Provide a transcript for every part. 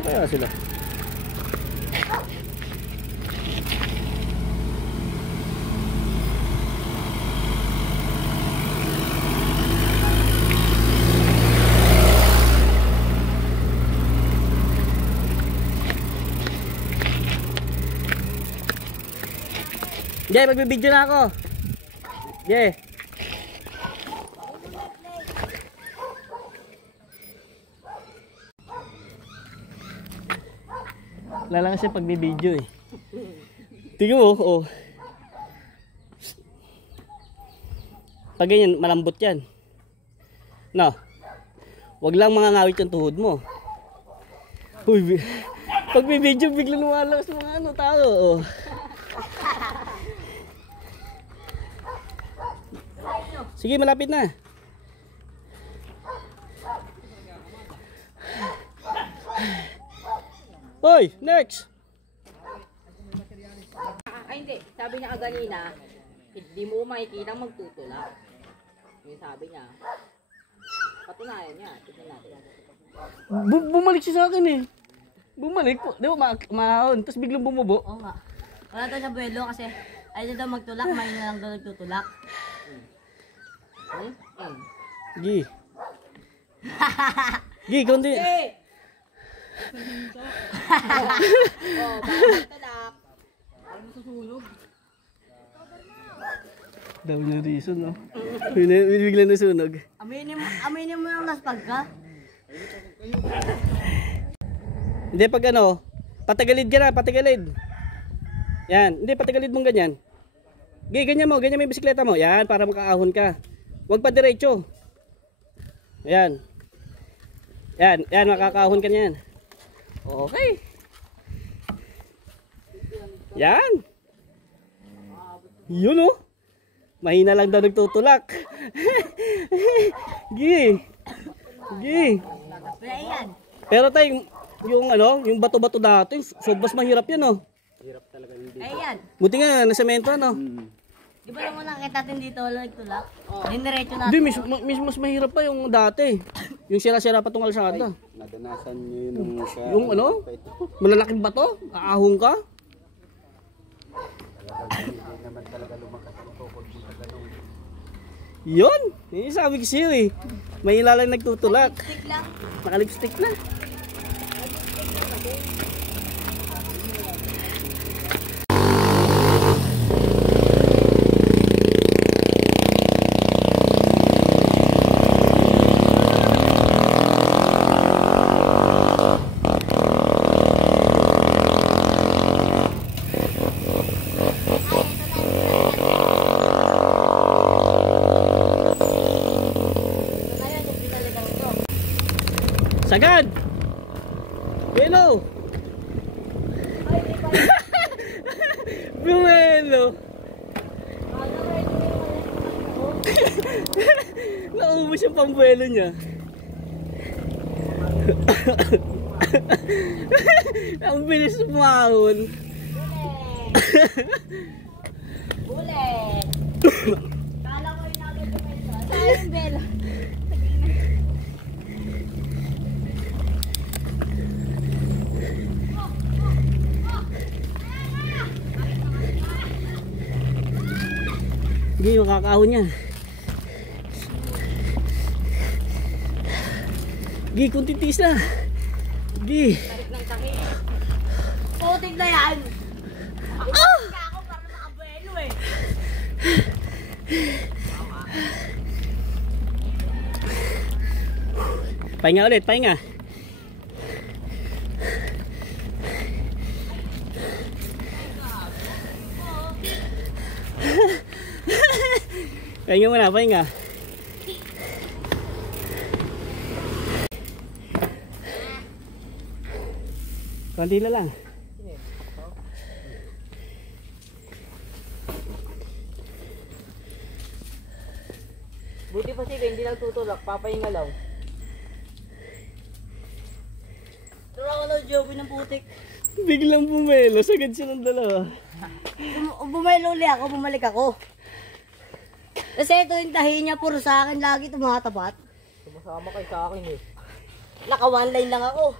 Kaya sila. Jay, magbibideo na ako. Jay. Lala kasi pagbibideo eh. Tingnan mo, oh. Pag ganyan, malambot yan. No. Wag lang mga ngawit yung tuhod mo. Uy, pagbibideo biglang lumalakas mga ano, tao. Oh. Sige, malapit na. Hoy, next. Ay hindi, sabi niya kanina, hindi mo makikita magtutulak. Yung sabi niya. Patunayan niya, tignan natin. Bumalik siya sa akin eh. Bumalik po. Di ba mahon, tapos biglang bumubo. Oo nga. Wala daw sa buwelo kasi ayaw daw magtulak, may na lang daw nagtutulak. Gi. Gi, konti. Oh, bakit talak? Ay mo susunog. Daw niya reason, no? Bigla na sunog. Aminin mo yung naspag ka. Hindi, pag ano, patagalid ka na, patagalid. Yan, hindi, patagalid mong ganyan. Gi, ganyan mo, ganyan may bisikleta mo. Yan, para makaahon ka. Huwag pa diretso. Yan. Yan, yan, makakaahon ka niyan. Okay. Yan. Yun oh. Mahina lang daw nagtutulak. Gi. Gi. Pero tayo, yung ano, yung bato-bato dati, sobras mahirap yan oh. Hirap talaga hindi. Ayan. Buti nga, nasemento ano. Di ba lang mo nakita natin dito wala nagtulak? Diniretso na. Hindi, mas mahirap pa yung dati. Yung sira-sira pa tong alsada. Nadanasan nyo yun sa... Yung ano? Malalaking bato? Aahong ka? naman talaga lumakas ang tukod mo sa ganun. Yun! Yung sabi ko sa'yo eh. May ilalang nagtutulak. Stick lang. Nakalipstick na. Sagad! Belo! Bumelo! Naubos yung pambuelo niya. Ang bilis umahon. Bulet! Kala ko yung nagagumento. Saan yung belo? Hindi yung kakahon niya. Gi, kunti tiis na. Gi. Putik na yan! Ako para nakabuelo eh. Pahinga ulit, pahinga. Pahinga muna, pahinga. Konti na lang. Buti pa sige, hindi nagtutulak, papahinga lang. Tura ko lang, Joby ng putik. Biglang bumelo, sagad siya ng dalawa. Bumelo ulit ako, bumalik ako. Kasi ito yung tahi niya, puro sa akin lagi tumatapat. Sumasama kayo sa akin eh. Naka one line lang ako.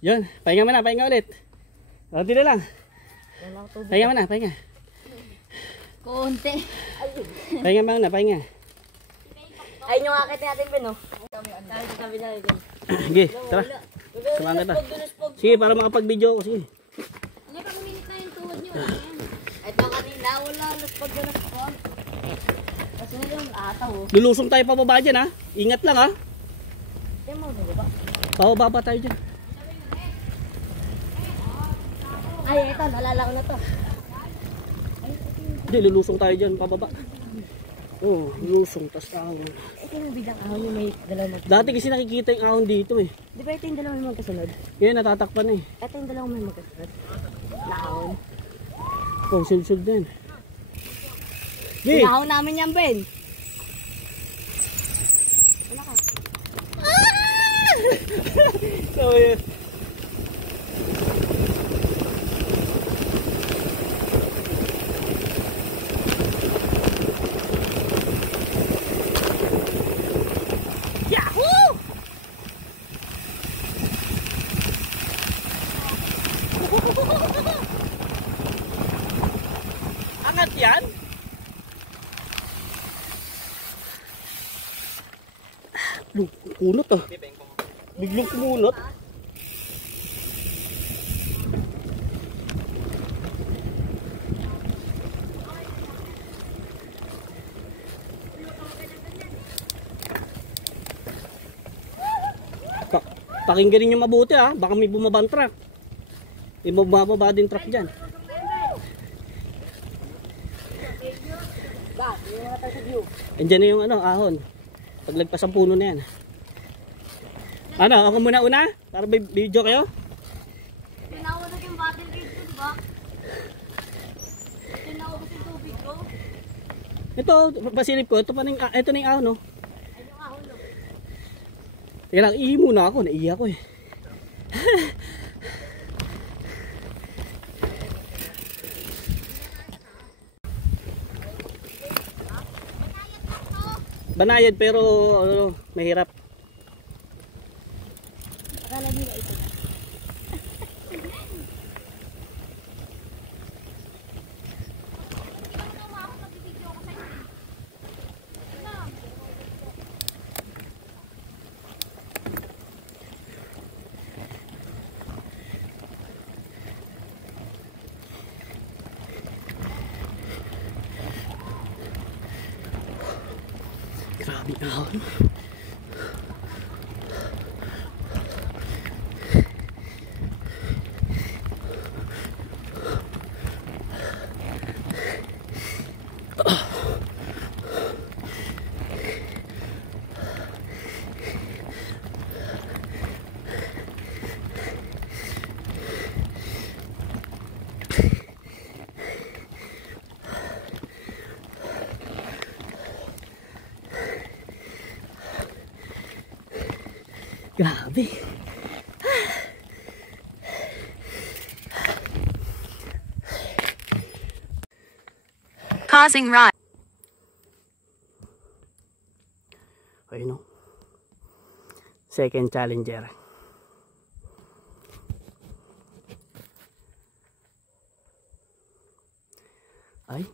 Yun, pahinga mo na, pahinga ulit. Kunti na lang. Pahinga mo na, pahinga. Konti. Pahinga mo na, pahinga. Ayun yung akit natin, Ben, no? Sabi na rin. Sige, tara. Samahan kita. Sige, para makapag-video ako, sige. Ano pang minute na yung tuhod nyo? Ito kanina, wala. Laspag. Kasi yung ataw, oh. Lulusong tayo pababa dyan, ha? Ingat lang, ha? Yung mga ba? Pababa tayo dyan. Ay, ito, nalala ko na to. Hindi, lulusong tayo dyan, pababa. Oo, lulusong, tas ahon. Ito yung biglang ahon yung may dalawang magkasunod. Dati kasi nakikita yung ahon dito, eh. Di ba ito yung dalawang may magkasunod? Ngayon, natatakpan, eh. Ito yung dalawang may magkasunod. Nakahon. Oh, sulsul din. Sige! Nakahon namin yan, Ben. Wala ka. So, yeah. Angat yan? Kunot ah. Biglang kumunot. Pakinggan niyo mabuti ah. Baka may bumabang truck. May bumababa din truck dyan. Andiyan na yung ano, ahon. Paglagpas ang puno na yan. Ano, ako muna una? Para may video kayo? Pinahulog yung bottle dito, di ba? Pinahulog yung tubig ko. Ito, pasilip ko. Ito na yung ahon, no? Ay, yung ahon, no? Teka lang, ihi muna ako. Naiiyak ko eh. Banayad pero ano, mahirap. Akala nila ito. Grabe ahon. Grabe. Causing rot. Okay, no? Second challenger. Ay.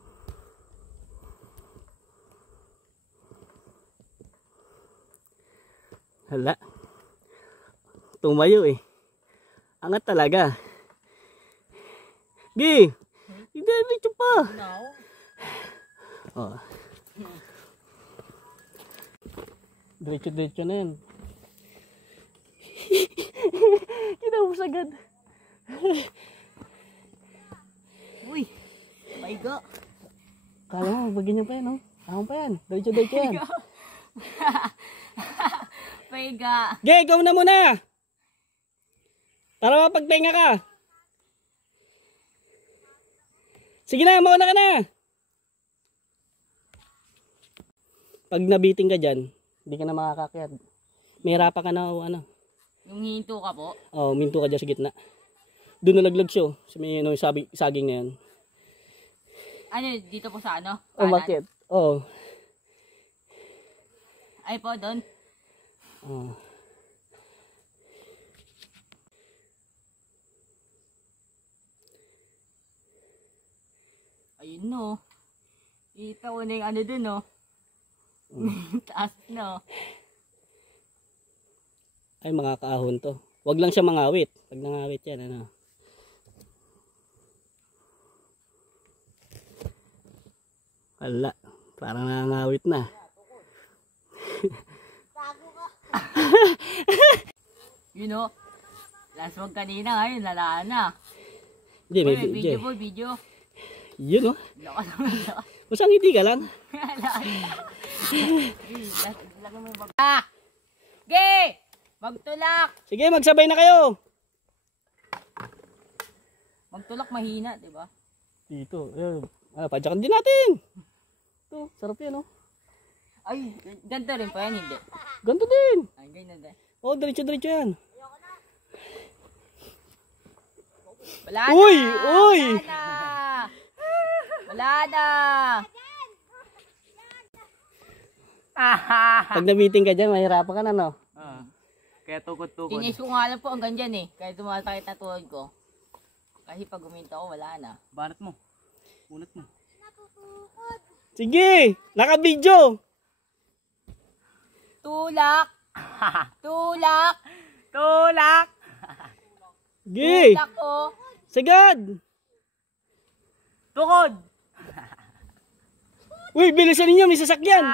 Hala. Tumayo eh. Angat talaga. Gi! Hindi, dito pa. Oh. Diretso-diretso na yan. Kinahus agad. Uy, paiga. Kala mo, bagyan pa yan, no? Ahon pa yan. Diretso-diretso yan. Paiga. Gi, ikaw na muna! Para mapagpahinga ka. Sige na, mauna ka na. Pag nabiting ka dyan, hindi ka na makakakyat. May hirapan ka na o ano. Yung hinto ka po? Oo, minto ka dyan sa gitna. Doon nalaglag siya. Sa may ano, saging na yan. Ano, dito po sa ano? Umakit. Oo. Ay po, doon. Oh. Ayun no. Kita ko na yung ano dun no. Taas no. Ay, mga kaahon to. Wag lang siya mangawit. Pag nangawit yan, ano. Wala. Parang nangawit na. You know. Last wag kanina ngayon, lalaan na. Hindi, may Uy, video. boy, video. Yun, oh. Lakas naman, lakas. Masang hindi ka lang. Ge! Magtulak! Sige, magsabay na kayo. Magtulak mahina, di ba? Dito. Padyakan din natin. Ito, sarap yan, oh. Ay, ganda rin pa yan, hindi. Ganto din. Ay, ganyan din. Oh, diretso-diretso yan. Wala Uy, na! uy! Wala na! Wala na! Pag na-meeting ka dyan, mahirapan ka na, no? Kaya tukod-tukod. Tinis ko nga lang po hanggang dyan eh. Kaya tumatakit na tuhod ko. Kasi pag guminto ko, wala na. Banat mo. Bunat mo. Sige, naka-video. Tulak! Tulak! Tulak! Sige, Tulak oh! sagad. Tukod! Uy, bilisan ninyo, may sasakyan.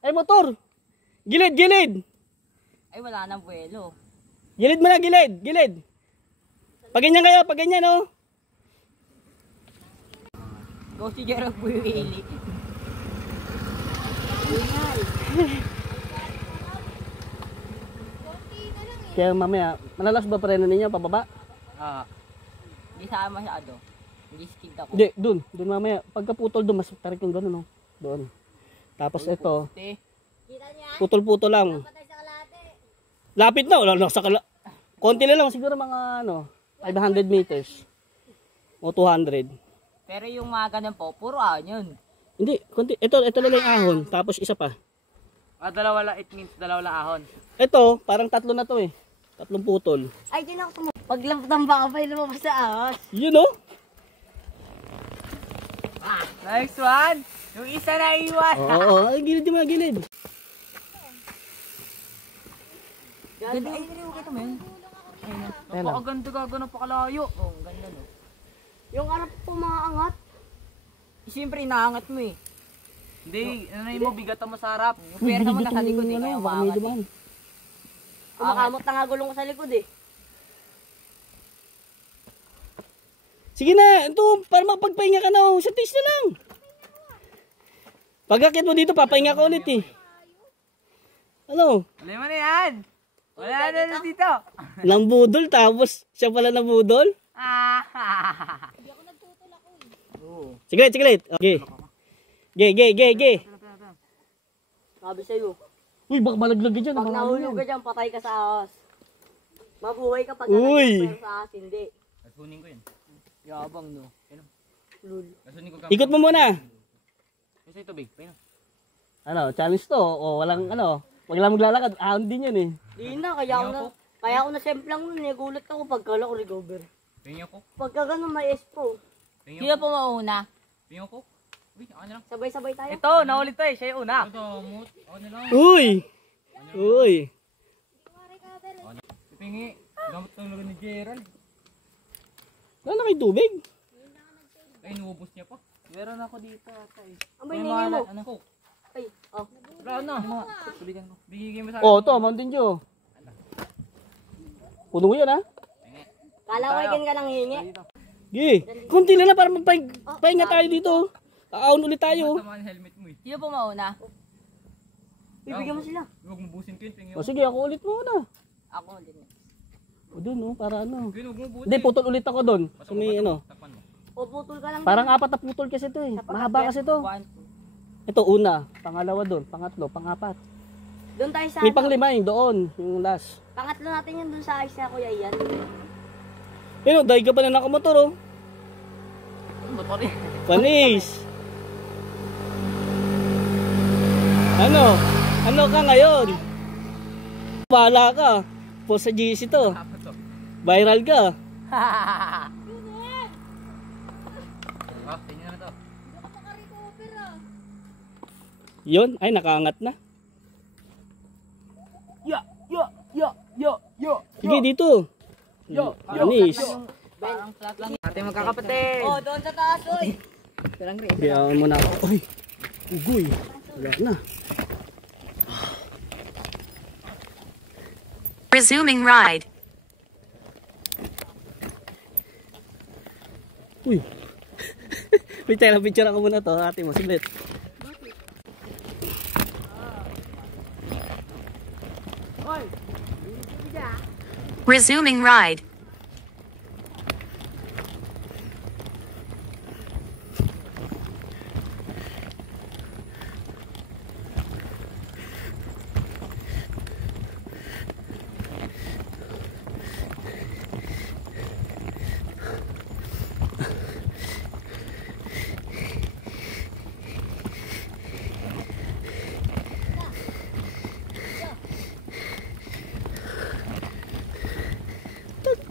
Ay, motor. Gilid, gilid. Ay, wala nang buwelo. Gilid mo na, gilid, gilid. Pag ganyan kayo, pag ganyan, oh. Go si Gerald Buwili. Kaya mamaya, malalas ba preno ninyo, pababa? Hindi sa masyado. Hindi skid ako. Hindi, dun mamaya. Pagkaputol dun, mas tarik yung gano'n, oh. Doon. Tapos ito, Te, putol-putol lang. Lapit na, wala na sa konti na lang, siguro mga, 500 meters. O 200. pero yung mga ganun po, puro yun. Hindi, konti. Ito lang yung ahon, tapos isa pa. Dalawa lang, it means dalawa lang ahon. Ito, parang tatlo na to eh. Tatlong putol. Ay, di na ako tumo. Paglampot ng baka pa, lumabas sa ahos. Yun, oh. Next one! Yung isa na iwan! Oo, ay, gilid yung mga gilid. Ganda, ay, kita mo yun. Ayan lang. Napakaganda gagano pa kalayo. Oh, ang ganda no. Yung harap po mga angat. Siyempre, inaangat mo eh. Hindi, ano mo, bigatan mo sa harap. Yung pwersa mo nasa likod eh, kaya Baka may umaangat eh. dumaan. Kumakamot na nga gulong ko sa likod eh. Sige na, ito, para makapagpahinga ka na, sa taste na lang. Pagkakit mo dito, papahinga ka ulit eh. Ano? Alay mo na yan. Wala na dito. Nambudol, tapos siya pala nabudol. Sige, sige. Okay. Ge. Sabi sa'yo. Uy, baka malaglag ka dyan. Pag nahulog ka dyan, patay ka sa ahos. Mabuhay ka pag Uy. pero sa ahos, hindi. Kasunin ko yun. Yabang no. Lul. Kasunin ko Ikot mo muna. Gusto yung tubig. Pino. Ano, challenge to. O, walang wag lang maglalakad. Ahon din yun eh. Di na, kaya ako na semplang nun eh. Gulat ako pagkala ko recover. Pinyo ko. Pagka ganun may espo. Sino po mauna? Pinyo ko. Uy, ako na lang. Sabay-sabay tayo. Ito, naulit to eh. Siya yung una. Ito, mut. Ako na lang. Uy. Pingi. Gamot ng lagan ni Gerald. Wala na kayo tubig. Ay, nuubos niya pa. Meron ako dito ata eh. Ang may ninyo mo. Ano ko? Ay, oh. Wala na. Tubigan ko. Bigigay mo sa Oh, to, Mountain Dew. Puno ko yan, ha? Kala ko ikin ka nang hingi. Gi, kunti na lang para magpahinga tayo dito. Aahon ulit tayo. Tama ang helmet mo eh. Sino po mauna? Bibigyan mo sila. Huwag mo busin ko yun. Pingi O sige, ako ulit muna. Ako din. O dun, para ano. Huwag mo busin. Hindi, putol ulit ako doon. So may Takpan mo. O putol ka lang. Parang 4 na putol kasi ito eh. Mahaba kasi ito. 1, Ito una, pangalawa doon, pangatlo, pangapat. Doon tayo sa May panglima yung doon, yung last. pangatlo natin yun doon sa ayos na Kuya Ian. Pero dahil ka pa na nakamotor oh. motor eh. Panis. Ano ka ngayon? Bahala ka. Po sa GC to. Viral ka. Ah, tingnan na to. Yun, ay nakaangat na. Yo, yo, yo, yo, yo. Sige dito. Anis. Parang flat lang. Ate magkakapatid. Oh, doon sa taas, oy. Parang rin. Kaya muna ako. Uy, ugoy. Wala na. Resuming ride. Uy. Picture ako muna to, ate mo. Siglit. Resuming ride.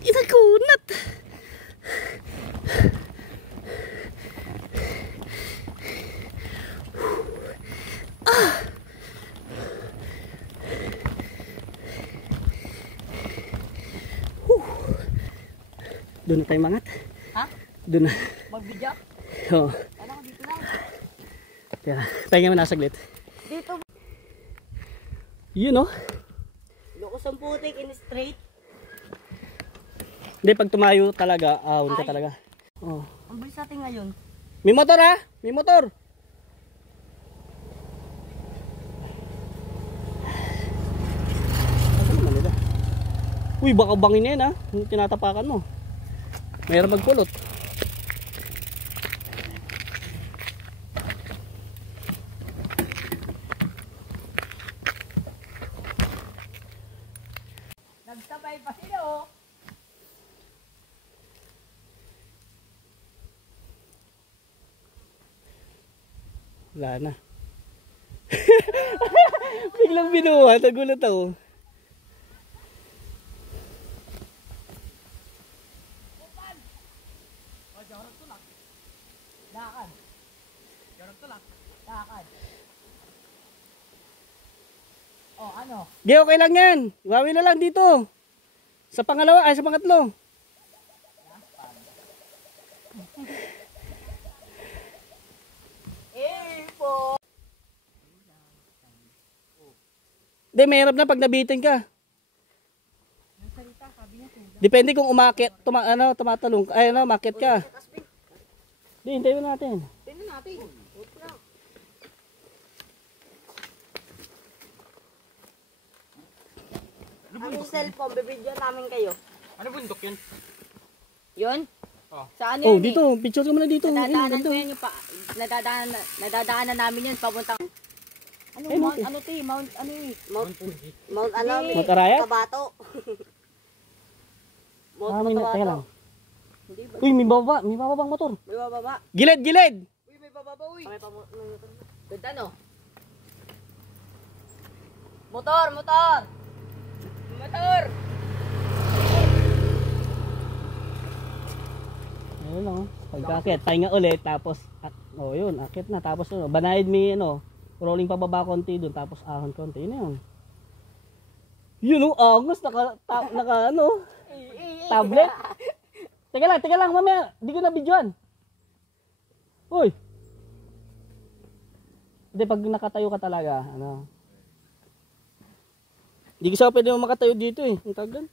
Inakunat. Doon na tayo mangat. Ha? Doon na. Magbidya? Oo. Ano ko dito lang? Kaya, pahinga mo na saglit. Dito. Yun oh. Lukos ang putik in straight. Hindi, pag tumayo talaga, ahon ka talaga. Oh. Ang bilis natin ngayon. May motor ha? May motor. Ano naman nila? Uy, baka bangin yan ha. Yung tinatapakan mo. Mayroon magpulot. Nagsabay pa sila oh. Wala na. Biglang binuha. Nagulat ako. Lakad. Garot to lang. Lakad. Oh, ano? Di, okay lang yan. Wawi na lang dito. Sa pangalawa, ay sa pangatlo. Di, mahirap na pag nabitin ka. Depende kung umakit, tumatalong, ay umakit ka. Di, hintayin mo natin. Tingnan natin. Ang cellphone, bibidyo namin kayo. Ano bundok yun? Yun? Oh. Saan Oh, yun dito, picture ka muna dito. Nadadaanan Ayun, ko yan yung nadadaanan namin yan papuntang ano, Ayun, Mount, okay. ano to eh, Mount, ano eh. Mount ano? Mount Arayat? Kabato. Ah, may Mount teka lang. Hindi ba? Uy, may bababang motor. May bababa. Gilid, gilid! Uy, may bababa uy. May pamotor. Ganda no? Motor, motor! Motor! Ayun lang, oh. Pagkakit, pahinga ulit, tapos, oh yun, akit na, tapos, banayad may, rolling pababa konti doon, tapos ahon konti, yun na yun. Yun, angas, tablet. Teka lang, mamaya, di ko na videoan. Uy. Hindi, pag nakatayo ka talaga, Hindi ko sa pwede mo makatayo dito eh. Ang tawag doon.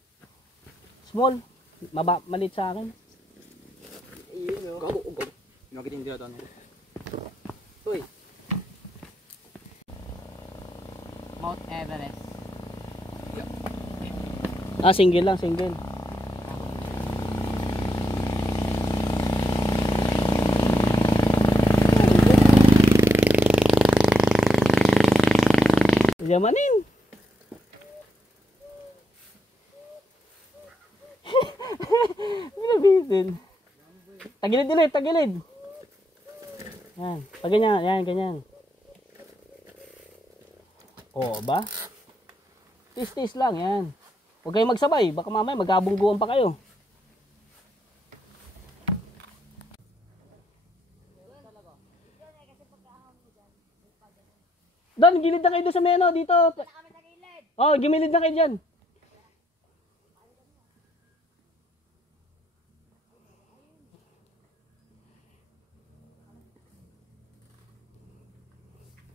Small. Malit sa akin. Gago. Pinakitin dito ano. Uy. Mount Everest. Single lang, single. Yamanin. Binabitin. Tagilid ulit, tagilid. Yan, pag ganyan, yan, ganyan. O, ba? Tis-tis lang, yan. Huwag kayong magsabay, baka mamaya magkabungguan pa kayo. Doon, gilid na kayo doon sa meno, dito. Oh, gumilid na kayo dyan.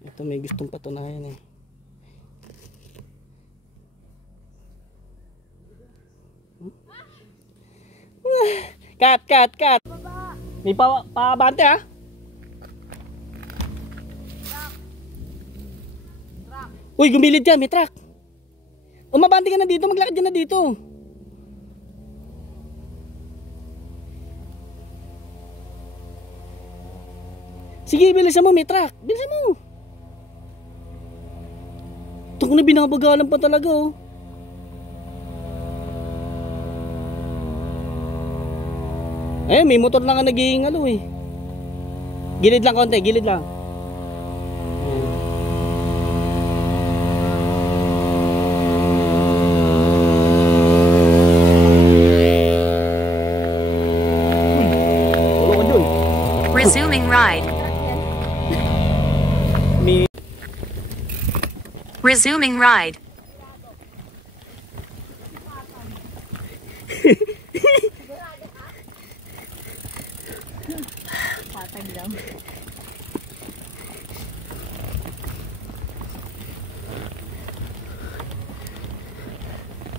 Ito may gustong patunayan eh. Cut. May paabante ha. Uy, gumilid yan, may truck. Umabante ka na dito, maglakad ka na dito. Sige, bilisan mo, may truck. Bilisan mo. Ito ko na binabagalan pa talaga oh. Eh, may motor na nga naghihingalo eh. Gilid lang konti, gilid lang. Resuming ride. Resuming ride.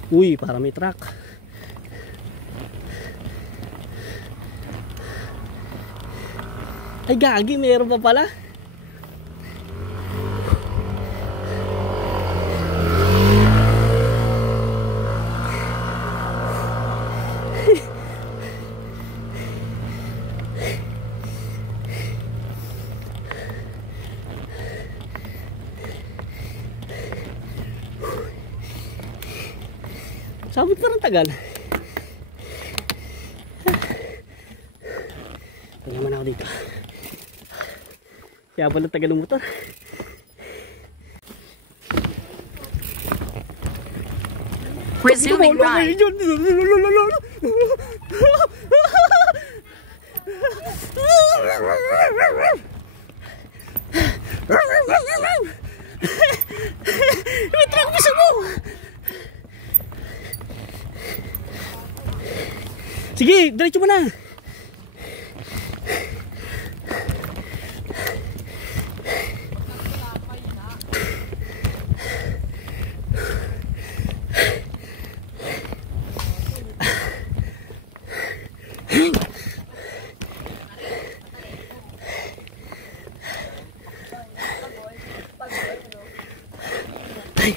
Uy, para may truck. Ay gagi, meron pa pala. Sabot parang tagal. Ito naman ako dito. Kaya pala tagal ng motor. Resuming ride. May truck bisa mo. Sige, diretso mo na. Ay.